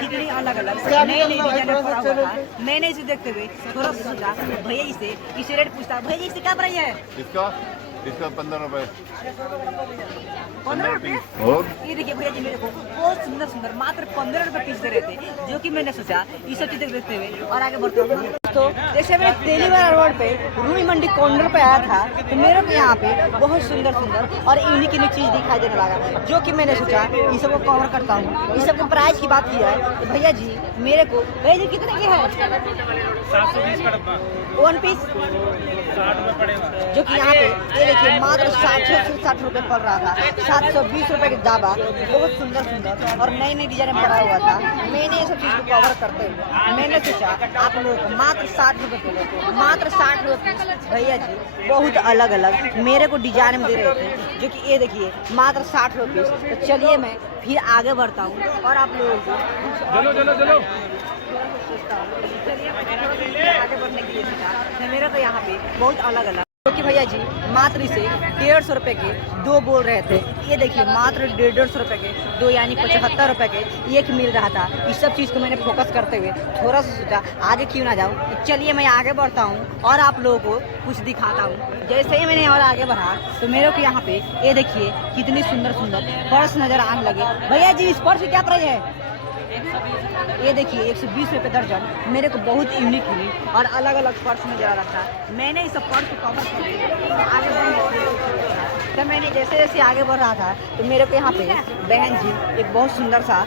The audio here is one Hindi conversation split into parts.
कितनी अलग अलग नए नए डिजाइन में पड़ा हुआ था। मैंने इसे देखते हुए थोड़ा सा सोचा भैया जी से इसे रेट पूछता। भैया जी इससे क्या प्राइस है? इसका 15 रुपए। 15 रुपये। और ये देखिए भैया जी मेरे को बहुत सुंदर सुंदर मात्र 15 रुपये पीस दे रहे थे, जो कि मैंने सोचा ये सब चीजें देखते हुए और आगे बढ़ते हुए। तो जैसे मैं तेलीवाला रोड पे रूई मंडी कॉर्नर पे आया था, तो मेरे को यहाँ पे बहुत सुंदर सुंदर और यूनिक यूनिक चीज दिखाई देने लगा, जो कि मैंने सोचा ये सब को कवर करता हूँ। इस सब के प्राइस की बात की है तो भैया जी मेरे को, भैया जी कितने की है? 720 का डब्बा, वन पीस 60 रुपए पड़ेगा। जो कि यहाँ पे ये देखिए मात्र 760 रुपये पड़ रहा था। 720 रुपये की दावा, बहुत सुंदर सुंदर और नई नई डिजाइन में पड़ा हुआ था। मैंने ये सब चीज़ को कवर करते हुए मैंने सोचा आप लोगों को मात्र 60 रुपये पड़े, मात्र 60 रुपये पीस भैया जी बहुत अलग अलग मेरे को डिजाइन में दे रहे थे, जो कि ये देखिए मात्र 60 रुपये पीस। तो चलिए मैं फिर आगे बढ़ता हूँ और आप लोगों को चलो चलो चलो आगे बढ़ने के लिए सोचा मेरा तो यहाँ पे बहुत अलग अलग, क्योंकि भैया जी मात्र इसे 150 रुपये के दो बोल रहे थे। ये देखिए मात्र 150 रुपये के दो, यानी 75 रुपये के एक मिल रहा था। इस सब चीज़ को मैंने फोकस करते हुए थोड़ा सा सोचा आगे क्यों ना जाऊँ। तो चलिए मैं आगे बढ़ता हूँ और आप लोगों को कुछ दिखाता हूँ। जैसे ही मैंने और आगे बढ़ा तो मेरे को यहाँ पे ये देखिए कितनी सुंदर सुंदर पर्स नज़र आने लगे। भैया जी इस पर्स की क्या प्राइस है? ये देखिए 120 रुपये दर्जन। मेरे को बहुत यूनिक यूनिक और अलग अलग पर्स नजर आ रहा था। मैंने इस पर्स को कवर कर आगे बढ़ने, तो मैंने जैसे जैसे आगे बढ़ रहा था तो मेरे को यहाँ पे बहन जी एक बहुत सुंदर सा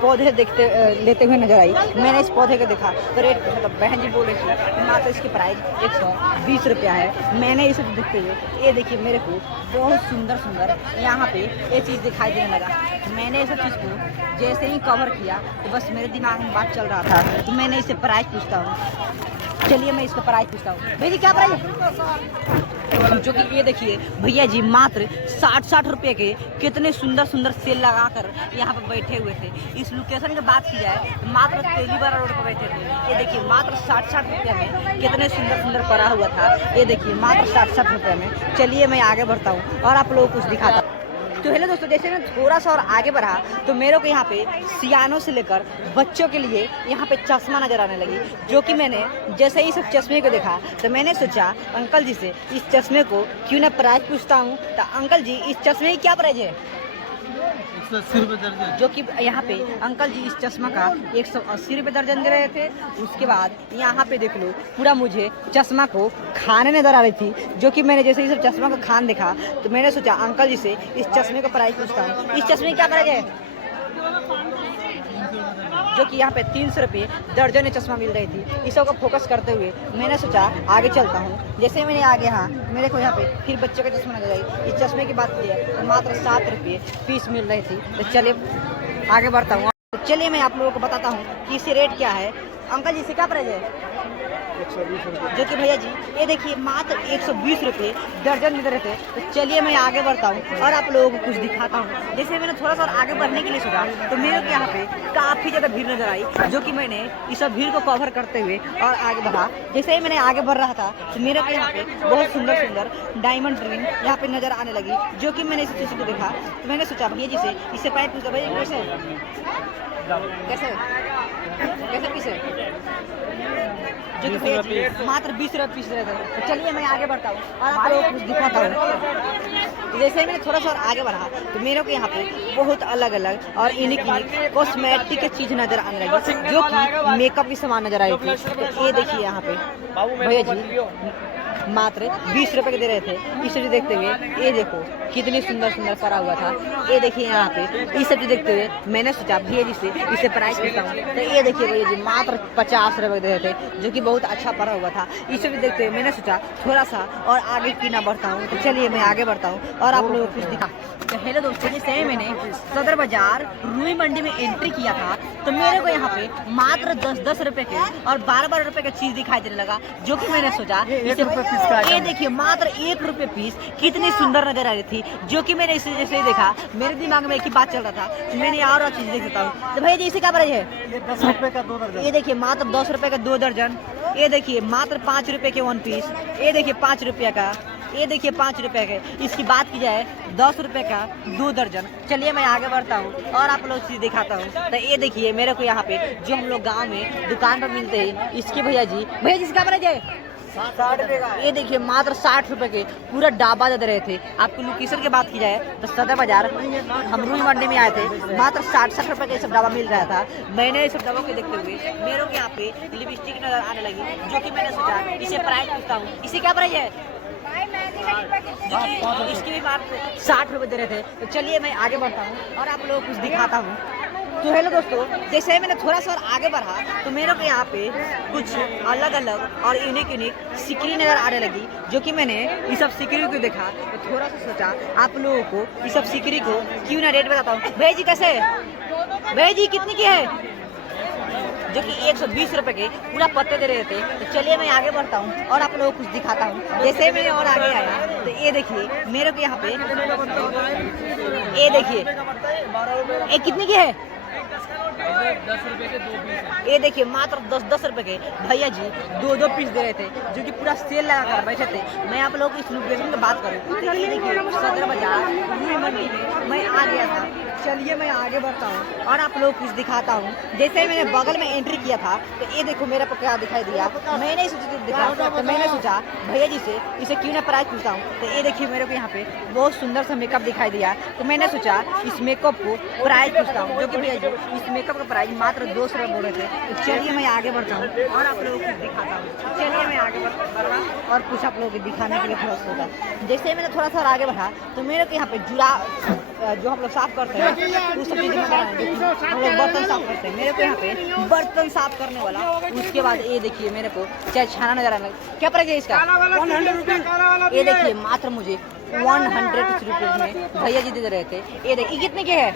पौधे लेते हुए नजर आई। मैंने इस पौधे को देखा तो रेट पूछा, तो बहन जी बोल रही थी मात्र इसकी प्राइस 120 रुपया है। मैंने इसे देखते हुए ये देखिए मेरे को बहुत सुंदर सुंदर यहाँ पे ये चीज़ दिखाई देने लगा। मैंने इस चीज़ को जैसे ही कवर किया तो बस मेरे दिमाग में बात चल रहा था, तो मैंने इससे प्राइस पूछता हूँ। चलिए मैं इसका प्राइस पूछता हूँ। भैया क्या प्राइस है? जो कि ये देखिए भैया जी मात्र 60 रुपये के कितने सुंदर सुंदर सेल लगाकर यहाँ पर बैठे हुए थे। इस लोकेशन की बात की जाए तो मात्र तेलीवाला रोड पर बैठे थे। ये देखिए मात्र 60 रुपये में कितने सुंदर सुंदर पड़ा हुआ था। ये देखिए मात्र 60 रुपये में। चलिए मैं आगे बढ़ता हूँ और आप लोगों को कुछ दिखाता हूँ। तो हेलो दोस्तों, जैसे मैं थोड़ा सा और आगे बढ़ा तो मेरे को यहाँ पे सियानों से लेकर बच्चों के लिए यहाँ पे चश्मा नज़र आने लगी, जो कि मैंने जैसे ही सब चश्मे को देखा तो मैंने सोचा अंकल जी से इस चश्मे को क्यों ना प्राइस पूछता हूँ। तो अंकल जी इस चश्मे की क्या प्राइस है? 180 रुपए दर्जन। जो कि यहाँ पे अंकल जी इस चश्मा का 180 रुपये दर्जन दे रहे थे। उसके बाद यहाँ पे देख लो पूरा मुझे चश्मा को खाने नजर आ रही थी, जो कि मैंने जैसे ही सब चश्मा का खान देखा तो मैंने सोचा अंकल जी से इस चश्मे का प्राइस पूछता हूँ। इस चश्मे की क्या प्राइस है? जो कि यहाँ पे 300 रुपये दर्जन में चश्मा मिल रही थी। इस सब को फोकस करते हुए मैंने सोचा आगे चलता हूँ। जैसे मैंने आगे हाँ मेरे को यहाँ पे फिर बच्चों का चश्मा नजर आई। इस चश्मे की बात की है तो मात्र 7 रुपये पीस मिल रही थी। तो चलिए आगे बढ़ता हूँ। तो चलिए मैं आप लोगों को बताता हूँ कि इसे रेट क्या है। अंकल जी से क्या प्राइस है? 120 रुपए। जो कि भैया जी ये देखिए मात्र 120 रुपये दर्जन मिल रहे थे। तो चलिए मैं आगे बढ़ता हूँ और आप लोगों को कुछ दिखाता हूँ। जैसे मैंने थोड़ा सा आगे बढ़ने के लिए सोचा तो मेरे को यहाँ पे काफ़ी ज़्यादा भीड़ नजर आई, जो कि मैंने इस सब भीड़ को कवर करते हुए और आगे बढ़ा। जैसे ही मैंने आगे बढ़ रहा था तो मेरे को यहाँ पे बहुत सुंदर सुंदर डायमंड रिंग यहाँ पे नज़र आने लगी, जो कि मैंने इस चीज़ को देखा तो मैंने सोचा भैया जी से इससे प्राइस पूछा। भैया कैसे कैसे कैसे पीस है? जो कि भैया जी मात्र 20 रुपये पीस रहे थे। तो चलिए मैं आगे बढ़ता हूँ और आप लोगों को कुछ दिखाता हूँ। तो जैसे मैंने थोड़ा सा और आगे बढ़ा तो मेरे को यहाँ पे बहुत अलग अलग और यूनिक यूनिक कॉस्मेटिक की चीज़ नज़र आने लगी, जो कि मेकअप की सामान नज़र आई थी। तो ये देखिए यहाँ पे भैया जी मात्र 20 रुपये के दे रहे थे। इस चीज़ देखते हुए ये देखो कितनी सुंदर सुंदर पड़ा हुआ था। ये देखिए यहाँ पे इस सब चीज़ देखते हुए मैंने सोचा भैया जी से इसे प्राइस पूछता हूँ। तो ये देखिए भैया जी मात्र 50 रुपये दे रहे थे, जो कि बहुत अच्छा पड़ा हुआ था। इस सब देखते हुए मैंने सोचा थोड़ा सा और आगे क्यों ना बढ़ता हूँ। तो चलिए मैं आगे बढ़ता हूँ और आप लोगों को कुछ दिखा। तो हेलो दोस्तों, जैसे मैंने सदर बाजार रूई मंडी में एंट्री किया था तो मेरे को यहाँ पे मात्र 10-10 रुपये के और 12-12 रुपये का चीज़ दिखाई देने लगा, जो कि मैंने सोचा ये देखिए मात्र 1 रुपये पीस कितनी सुंदर नजर आ रही थी, जो कि मैंने इसे जैसे ही देखा मेरे दिमाग में एक ही बात चल रहा था तो मैंने और चीज़ देख सकता हूँ। तो भैया जी इसे क्या प्राइस है? 10 रुपए का 2 दर्जन। ये देखिए मात्र 10 रुपये का 2 दर्जन। ये देखिए मात्र 5 रुपये के 1 पीस। ये देखिए 5 रुपये का। ये देखिए 5 रुपए के। इसकी बात की जाए 10 रुपए का 2 दर्जन। चलिए मैं आगे बढ़ता हूँ और आप लोग चीज़ दिखाता हूँ। तो ये देखिए मेरे को यहाँ पे जो हम लोग गांव में दुकान पर मिलते हैं, इसके भैया जी इसका प्राइस है 60 रुपए का। ये देखिए मात्र 60 रुपए के पूरा डाबा दे रहे थे। आपको लोकेशन की बात की जाए तो सदर बाजार हम रूई मंडी में आए थे, मात्र 60 रुपए का सब डाबा मिल रहा था। मैंने इस डाबों को देखते हुए मेरे को यहाँ पे लिपस्टिक नजर आने लगी, जो कि मैंने सोचा इसे प्राइस पूछता हूँ। इसे क्या प्राइस है? जो कि इसकी भी बात 60 रुपए दे रहे थे। तो चलिए मैं आगे बढ़ता हूँ और आप लोगों को कुछ दिखाता हूँ। तो हेलो दोस्तों, जैसे मैंने थोड़ा सा और आगे बढ़ा तो मेरे को यहाँ पे कुछ अलग अलग और यूनिक सिकरी नज़र आने लगी, जो कि मैंने इस सब सिकरी को देखा तो थोड़ा सा सोचा आप लोगों को इस सब सिकरी को क्यों ना रेट बताता हूँ। भैया जी कैसे है? भैया जी कितनी की है? जो कि 120 रुपए के पूरा पत्ते दे रहे थे। तो चलिए मैं आगे बढ़ता हूँ और आप लोगों को कुछ दिखाता हूँ। जैसे मैं और आगे आया तो ये देखिए मेरे को यहाँ पे ये देखिए ये कितनी की है? 10 रुपए के 2 पीस। ये देखिए मात्र 10 रुपए के भैया जी 2 पीस दे रहे थे, जो कि पूरा सेल लगा कर बैठे थे। मैं आप लोगों को इस लोकेशन की बात करूँ तो ये देखिए सदर बाजार रूई मंडी में मैं आ गया था। चलिए मैं आगे बढ़ता हूँ और आप लोग कुछ दिखाता हूँ। जैसे मैंने बगल में एंट्री किया था तो ये देखो मेरे को क्या दिखाई दिया। मैंने सोचा तो मैंने सोचा भैया जी से इसे क्यों ना प्राइस पूछता हूँ। तो ये देखिए मेरे को यहाँ पे बहुत सुंदर सा मेकअप दिखाई दिया, तो मैंने सोचा इस मेकअप को प्राइस पूछता हूँ, जो कि भैया जी इस मेकअप का प्राइस मात्र 200 रुपये बोल रहे थे। तो चलिए मैं आगे बढ़ता हूँ और आप लोगों को दिखाता हूँ। चलिए मैं आगे बढ़ा और कुछ आप लोगों को दिखाने के लिए थोड़ा सा होता। जैसे मैंने थोड़ा सा और आगे बढ़ा तो मेरे को यहाँ पे जुड़ा जो हम लोग साफ करते हैं वो सब चीज़ें हम लोग बर्तन साफ करते हैं। मेरे को यहाँ पे बर्तन साफ करने वाला, उसके बाद ये देखिए मेरे को चाय छाना नजर आने लगा। क्या प्राइस है इसका? 100 रुपए। ये देखिए मात्र मुझे 100 रुपीज़ में भैया जी दे रहे थे। ये देखिए कितने के है?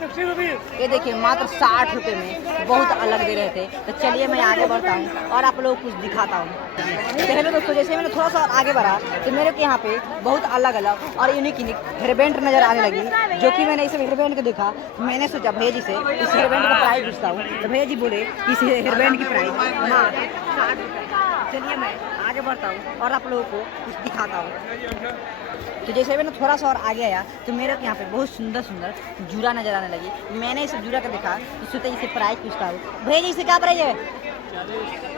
60 रुपए। ये देखिए मात्र 60 रुपए में बहुत अलग दे रहे थे। तो चलिए मैं आगे बढ़ता हूँ और आप लोगों को कुछ दिखाता हूँ। तो हेलो दोस्तों, जैसे मैंने थोड़ा सा आगे बढ़ा तो मेरे को यहाँ पे बहुत अलग अलग और यूनिक हेयरबैंड नजर आने लगी, जो कि मैंने इस हेयरबैंड को देखा। मैंने सोचा भैया जी से इस हेयरबैंड का प्राइस पूछता हूँ। तो भैया जी बोले इस हेयरबैंड की प्राइस मात्र 60 रुपये। चलिए मैं आगे बढ़ता हूँ और आप लोगों को कुछ दिखाता हूँ। तो जैसे मैंने थोड़ा सा और आगे आया तो मेरे को यहाँ पे बहुत सुंदर जूड़ा नजर आने लगी। मैंने इस जूड़ा का देखा तो सोचा इसे प्राइस पूछता हूँ। भैया जी इसे क्या प्राइस है?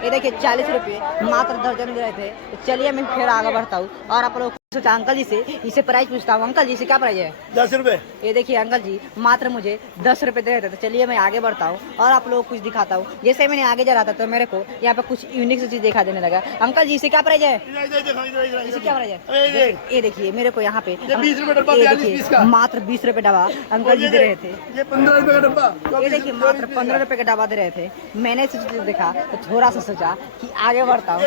ये देखिए 40 रुपये मात्र दर्जन दे रहे थे। तो चलिए मैं फिर आगे बढ़ता हूँ और आप लोग सोचा अंकल जी से इसे प्राइस पूछता हूँ। अंकल जी इसे क्या प्राइस है? 10 रुपए। ये देखिए अंकल जी मात्र मुझे 10 रुपये दे रहे थे। तो चलिए मैं आगे बढ़ता हूँ और आप लोग कुछ दिखाता हूँ। जैसे मैंने आगे जा रहा था तो मेरे को यहाँ पे कुछ यूनिक सी चीज़ दिखा देने लगा। अंकल जी इसे क्या प्राइस है? इसे क्या प्राइस है? ये देखिए मेरे को यहाँ पे 20 रुपए डब्बा, 42 पीस का। मात्र 20 रुपए डब्बा अंकल जी दे रहे थे। ये 15 रुपए का डब्बा। ये देखिए मात्र 15 रुपए का डब्बा दे रहे थे। मैंने इस चीज़ देखा तो थोड़ा सा सोचा कि आगे बढ़ता हूँ।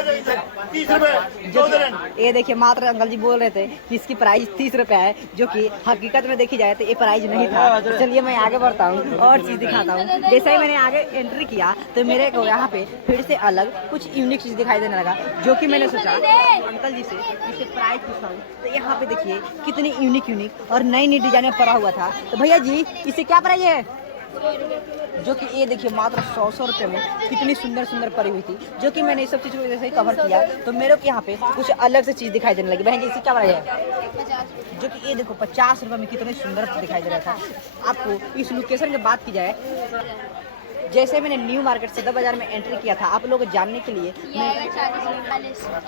30 रुपए। ये देखिए मात्र अंकल जी बोल रहे थे कि इसकी प्राइस 30 रुपए है, जो कि हकीकत में देखी जाए तो ये प्राइस नहीं था। तो चलिए मैं आगे बढ़ता हूँ और चीज़ दिखाता हूँ। जैसे ही मैंने आगे एंट्री किया तो मेरे को यहाँ पे फिर से अलग कुछ यूनिक चीज़ दिखाई देने लगा, जो कि मैंने सोचा अंकल जी से इसे प्राइस पूछता हूँ। तो यहाँ पे देखिए कितनी यूनिक और नई डिजाइन में पड़ा हुआ था। तो भैया जी इसे क्या प्राइस है? जो कि ये देखिए मात्र 100 रुपये में कितनी सुंदर पड़ी हुई थी, जो कि मैंने इस सब चीज़ को जैसे ही कवर किया तो मेरे को यहाँ पे कुछ अलग से चीज़ दिखाई देने लगी। बहन जी इसे क्या प्राइस है? जो कि ये देखो 50 रुपये में कितने सुंदर दिखाई दे रहा था। आपको इस लोकेशन की बात की जाए, जैसे मैंने न्यू मार्केट सदर बाजार में एंट्री किया था आप लोगों को जानने के लिए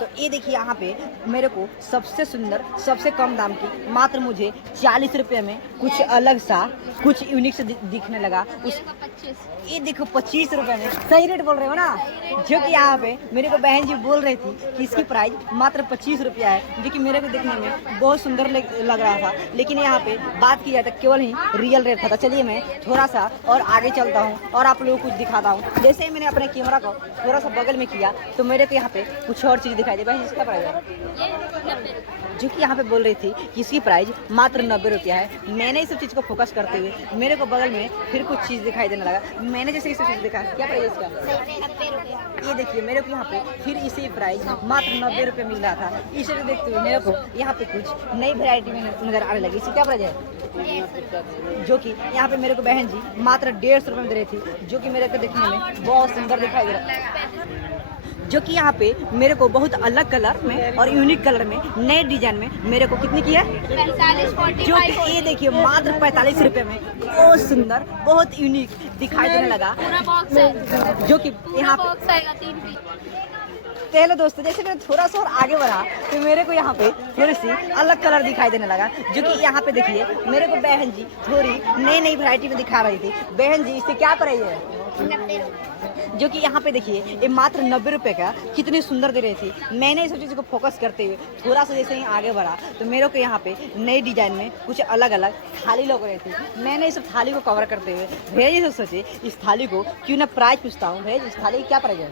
तो ये देखिए यहाँ पे मेरे को सबसे सुंदर सबसे कम दाम की मात्र मुझे 40 रुपये में कुछ अलग सा कुछ यूनिक से दिखने लगा। उस ये देखो 25 रुपये में, सही रेट बोल रहे हो ना? जो कि यहाँ पे मेरे को बहन जी बोल रही थी कि इसकी प्राइस मात्र 25 रुपया है, जो कि मेरे को देखने में बहुत सुंदर लग रहा था। लेकिन यहाँ पे बात की जाए तो केवल ही रियल रेट था। चलिए मैं थोड़ा सा और आगे चलता हूँ और आप लोगों को कुछ दिखाता हूँ। जैसे ही मैंने अपने कैमरा को थोड़ा सा बगल में किया तो मेरे को यहाँ पे कुछ और चीज़ दिखाई दी। बहन इसका प्राइस है, जो कि यहाँ पे बोल रही थी कि इसकी प्राइस मात्र 90 रुपया है। मैंने इस सब चीज़ को फोकस करते हुए मेरे को बगल में फिर कुछ चीज़ दिखाई देने लगा। मैंने जैसे इस चीज़ देखा, क्या प्राइस है इसका? ये देखिए मेरे को यहाँ पे फिर इसी प्राइस मात्र 90 रुपये मिल रहा था। इसे देखते हुए मेरे को यहाँ पे कुछ नई वैरायटी में नजर आने लगी। इसकी क्या प्राइस है? जो कि यहाँ पे मेरे को बहन जी मात्र 150 रुपये में दे रही थी, जो कि मेरे को देखने में बहुत सुंदर दिखाई दे रहा है। जो कि यहाँ पे मेरे को बहुत अलग कलर में और यूनिक कलर में नए डिजाइन डिजाइन में मेरे को कितनी की है 45, जो कि ये देखिए मात्र 45 रुपए में बहुत सुंदर बहुत यूनिक दिखाई देने लगा, पूरा बॉक्स है, जो कि पूरा यहाँ पे बॉक्स आएगा 3 पीस। तो हेलो दोस्तों, जैसे मैंने थोड़ा सा और आगे बढ़ा तो मेरे को यहाँ पे थोड़ी सी अलग कलर दिखाई देने लगा, जो कि यहाँ पे देखिए मेरे को बहन जी थोड़ी नई नई वैरायटी में दिखा रही थी। बहन जी इससे क्या प्राइस है? 90 रुपये। जो कि यहाँ पे देखिए ये मात्र 90 रुपए का कितनी सुंदर दे रही थी। मैंने इस चीज़ को फोकस करते हुए थोड़ा सा जैसे ही आगे बढ़ा तो मेरे को यहाँ पे नई डिजाइन में कुछ अलग अलग थाली लग रही थी। मैंने इस थाली को कवर करते हुए भैया जी से सोचे इस थाली को क्यों ना प्राइस पूछता हूँ। भैया जी इस थाली की क्या प्राइस है?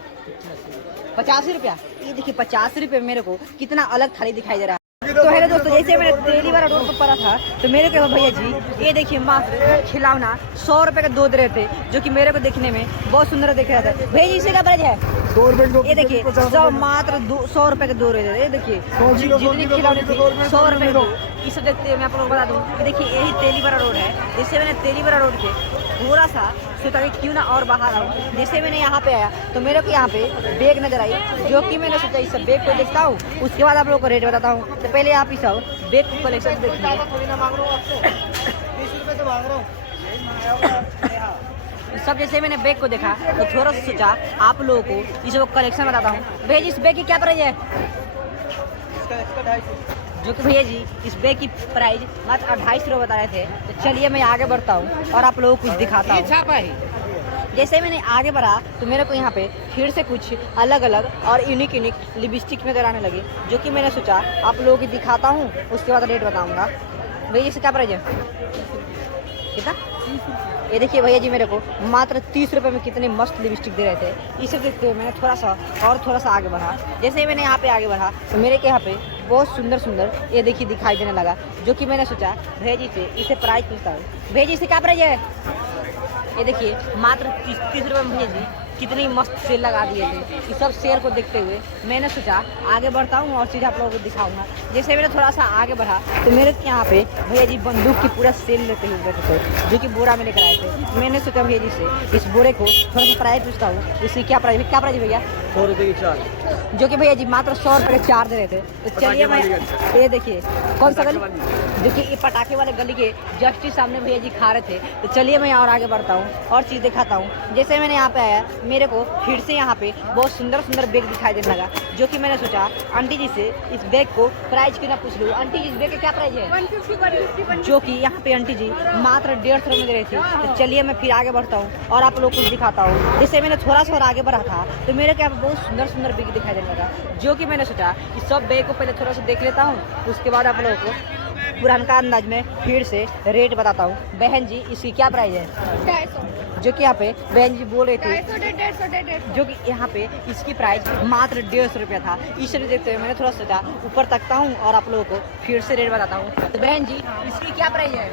85 रुपया। ये देखिए 50 रुपये मेरे को कितना अलग थाली दिखाई दे रहा है। तो हेलो दोस्तों, जैसे मैंने पहली बार रोड पर पड़ा था तो मेरे को भैया जी ये देखिए मात्र खिलौना 100 रुपए का 2 दे रहे थे, जो कि मेरे को देखने में बहुत सुंदर दिख रहा था। भैया जी इसे क्या प्राइस है? 2 रुपए। ये देखिए सब मात्र 100 रुपए के 2 रहे थे। ये देखिए जितनी खिलौने थे 100 रुपए के 2। इसे देखते हुए मैं आप लोगों को बता दूं कि देखिए यही तेलीबारा रोड है। जैसे मैंने तेलीबारा रोड के थोड़ा सा सोचा कि क्यों ना और बाहर आऊँ। जैसे मैंने यहाँ पे आया तो मेरे को यहाँ पे बैग नजर आई, जो कि मैंने सोचा इस बैग को देखता हूँ, उसके बाद आप लोगों को रेट बताता हूँ। तो पहले आप इस बैग कलेक्शन देखिए। सब जैसे मैंने बैग को देखा तो थोड़ा सा सोचा आप लोगों को इस कलेक्शन बताता हूँ। भैया जी इस बैग की क्या प्राइस है? जो कि भैया जी इस बैग की प्राइस मात्र 250 रुपये बता रहे थे। तो चलिए मैं आगे बढ़ता हूँ और आप लोगों को कुछ दिखाता हूँ। जैसे मैंने आगे बढ़ा तो मेरे को यहाँ पे फिर से कुछ अलग अलग और यूनिक लिपस्टिक नजर आने लगे, जो कि मैंने सोचा आप लोगों को दिखाता हूँ, उसके बाद रेट बताऊँगा। भैया इससे क्या प्राइस है? कितना? ये देखिए भैया जी मेरे को मात्र 30 रुपये में कितनी मस्त लिपस्टिक दे रहे थे। इसे देखते हुए मैंने थोड़ा सा आगे बढ़ा। जैसे ही मैंने यहाँ पे आगे बढ़ा तो मेरे के यहाँ पे बहुत सुंदर ये देखिए दिखाई देने लगा, जो कि मैंने सोचा भैया जी से इसे प्राइस पूछता हूँ। भैया जी इसे क्या प्राइस है? ये देखिए मात्र 30 रुपये में भैया जी कितनी मस्त सेल लगा दिए थे। इस सब सेल को देखते हुए मैंने सोचा आगे बढ़ता हूँ और चीज़ आप लोगों को दिखाऊंगा। जैसे मैंने थोड़ा सा आगे बढ़ा तो मेरे यहाँ पे भैया जी बंदूक की पूरा सेल लेते हुए बैठे थे, जो कि बोरा में लेकर आए थे। मैंने सोचा भैया जी से इस बोरे को थोड़ा सा प्राइस पूछता हूँ, इसकी क्या प्राइस भैया? 100 रुपए की 4। जो कि भैया जी मात्र 100 रुपये के 4 दे रहे थे। तो चलिए मैं ये देखिए कौन सा गली, जो कि ये पटाखे वाले गली के जस्ट ही सामने भैया जी खा रहे थे। तो चलिए मैं और आगे बढ़ता हूँ और चीज़ दिखाता हूँ। जैसे मैंने यहाँ पे आया मेरे को फिर से यहाँ पे बहुत सुंदर बैग दिखाई देने लगा, जो कि मैंने सोचा आंटी जी से इस बैग को प्राइस क्यों ना पूछ लूँ। आंटी जी इस बैग का क्या प्राइस है? 150, जो कि यहाँ पे आंटी जी मात्र 150 रुपये में दे रही थी। तो चलिए मैं फिर आगे बढ़ता हूँ और आप लोग को दिखाता हूँ। जैसे मैंने थोड़ा सा और आगे बढ़ा था तो मेरे को यहाँ पे बहुत सुंदर बैग दिखाई देने लगा, जो कि मैंने सोचा इस सब बैग को पहले थोड़ा सा देख लेता हूँ, उसके बाद आप लोगों को पुरानका अंदाज में फिर से रेट बताता हूँ। बहन जी इसकी क्या प्राइस है? 250, जो कि यहाँ पे बहन जी बोल रही थी 150, जो कि यहाँ पे इसकी प्राइस मात्र 150 रुपया था। इसे देखते हुए मैंने थोड़ा सोचा ऊपर तकता हूँ और आप लोगों को फिर से रेट बताता हूँ। तो बहन जी इसकी क्या प्राइस है?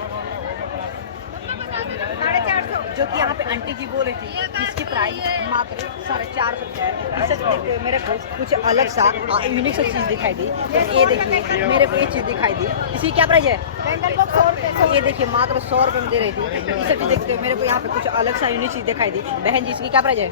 450, जो कि यहाँ पे आंटी जी बोल रही थी इसकी प्राइस मात्र 450 रुपया है। इसे देखते हुए मेरे को कुछ अलग सा यूनिक सा चीज़ दिखाई दी। ये देखिए मेरे को ये चीज़ दिखाई दी, इसकी क्या प्राइस है? बैंगल बॉक्स 100 रुपये। ये देखिए मात्र 100 रुपये में दे रही थी। इसे देखते हुए मेरे को यहाँ पे कुछ अलग सा यूनिक चीज़ दिखाई दी। बहन जी इसकी क्या प्राइस है?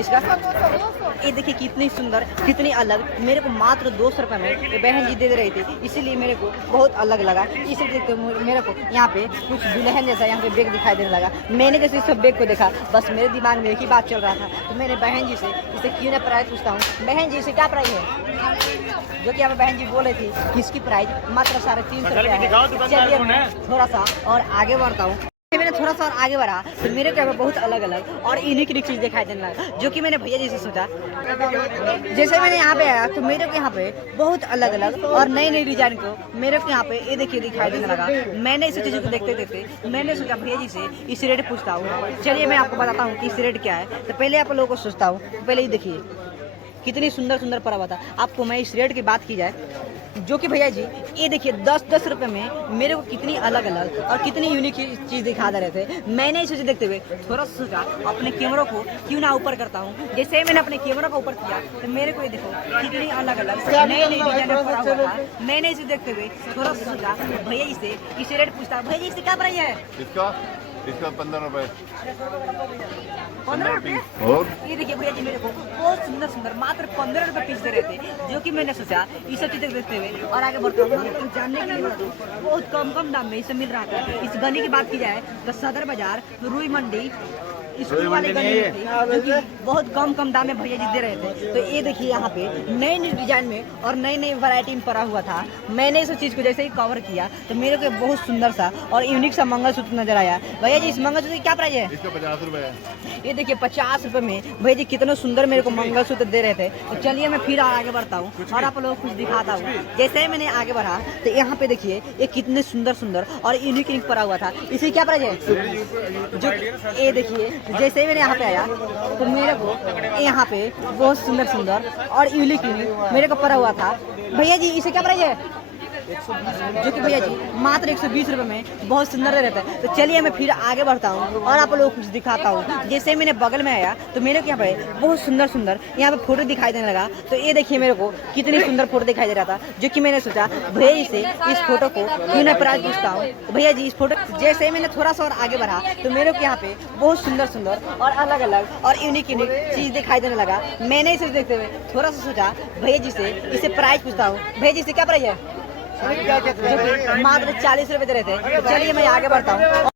इसका 200। ये देखिए कितनी सुंदर कितनी अलग, मेरे को मात्र 200 रुपये में ये बहन जी दे रही थी, इसीलिए मेरे को बहुत अलग लगा। इसे देखते हुए मेरे को यहाँ पे कुछ दुल्हन जैसा यहाँ पे बैग दिखाई देने लगा। मैंने जैसे इस बैग को देखा बस मेरे दिमाग में एक ही बात चल रहा था, तो मैंने बहन जी से इसे क्यों ना प्राइस पूछता हूँ। बहन जी इसे क्या प्राइस है? जो कि यहाँ पे बहन जी बोल रही थी कि इसकी प्राइस मात्र 350 रुपया है। चलिए मैं थोड़ा सा और आगे बढ़ता हूँ। मैंने थोड़ा सा और आगे बढ़ा तो मेरे को बहुत अलग अलग और यूनिक चीज़ दिखाई देने लगा, जो कि मैंने भैया जी से सोचा। जैसे मैंने यहाँ पे आया तो मेरे को यहाँ पे बहुत अलग अलग और नई डिजाइन को मेरे को यहाँ पे ये देखिए दिखाई देने लगा। मैंने इस चीज़ को देखते देखते मैंने सोचा भैया जी से इस रेट पूछता हूँ। चलिए मैं आपको बताता हूँ कि इस रेट क्या है। तो पहले आप लोगों को सोचता हूँ, पहले ही देखिए कितनी सुंदर पर्व था। आपको मैं इस रेट की बात की जाए, जो कि भैया जी ये देखिए 10-10 रुपये में मेरे को कितनी अलग अलग और कितनी यूनिक चीज़ दिखा दे रहे थे। मैंने इसे देखते हुए थोड़ा सा सोचा अपने कैमरों को क्यों ना ऊपर करता हूँ। जैसे मैंने अपने कैमरा को ऊपर किया तो मेरे को ये देखो कितनी अलग अलग नई डिजाइन में पड़ा हुआ था। मैंने इसे देखते हुए थोड़ा सा सोचा भैया जी से इसे रेट पूछता। भैया जी इससे क्या प्राइस है? इसका इसका 15 रुपए। 15 रुपये। और ये देखिए भैया जी मेरे को बहुत सुंदर सुंदर मात्र 15 रुपए पीस दे रहे थे, जो कि मैंने सोचा ये सब चीजें देखते हुए और आगे बढ़ते हुए तो जानने के लिए बता दूं, बहुत कम दाम में इसे मिल रहा था। इस गली की बात की जाए तो सदर बाजार रुई मंडी स्कूल वाले गली में थी, जो कि बहुत कम दाम में भैया जी दे रहे थे। तो ये देखिए यहाँ पे नए नए डिजाइन में और नई नई वैरायटी में पड़ा हुआ था। मैंने इस चीज़ को जैसे ही कवर किया तो मेरे को बहुत सुंदर सा और यूनिक सा मंगलसूत्र नजर आया। भैया जी इस मंगलसूत्र की क्या प्राइस है? इसका 50 रुपए है। ये देखिए 50 रुपए में भैया जी कितने सुंदर मेरे को मंगलसूत्र दे रहे थे। तो चलिए मैं फिर आगे बढ़ता हूँ और आप लोगों को कुछ दिखाता हूँ। जैसे ही मैंने आगे बढ़ा तो यहाँ पे देखिए ये कितने सुंदर और यूनिक पड़ा हुआ था। इसकी क्या प्राइस है? जो ये देखिए जैसे ही मैंने यहाँ पे आया तो मेरे को यहाँ पे बहुत सुंदर और यूनिक मेरे को पड़ा हुआ था। भैया जी इसे क्या प्राइस है? जो कि भैया जी मात्र 120 रुपए में बहुत सुंदर रहता है। तो चलिए मैं फिर आगे बढ़ता हूँ और आप लोगों को कुछ दिखाता हूँ। जैसे मैंने बगल में आया तो मेरे को यहाँ पे बहुत सुंदर यहाँ पे फोटो दिखाई देने लगा। तो ये देखिए मेरे को कितनी सुंदर फोटो दिखाई दे रहा था, जो कि मैंने सोचा भैया जी से इस फोटो को क्यों ना प्राइस पूछता हूँ। तो भैया जी इस फोटो जैसे ही मैंने थोड़ा सा और आगे बढ़ा तो मेरे को यहाँ पे बहुत सुंदर और अलग और यूनिक चीज दिखाई देने लगा। मैंने इसे देखते हुए थोड़ा सा सोचा भैया जी से इसे प्राइस पूछता हूँ। भैया जी से क्या प्राइस है? जो कि मात्र 40 रुपए दे रहे थे। चलिए मैं आगे बढ़ता हूँ।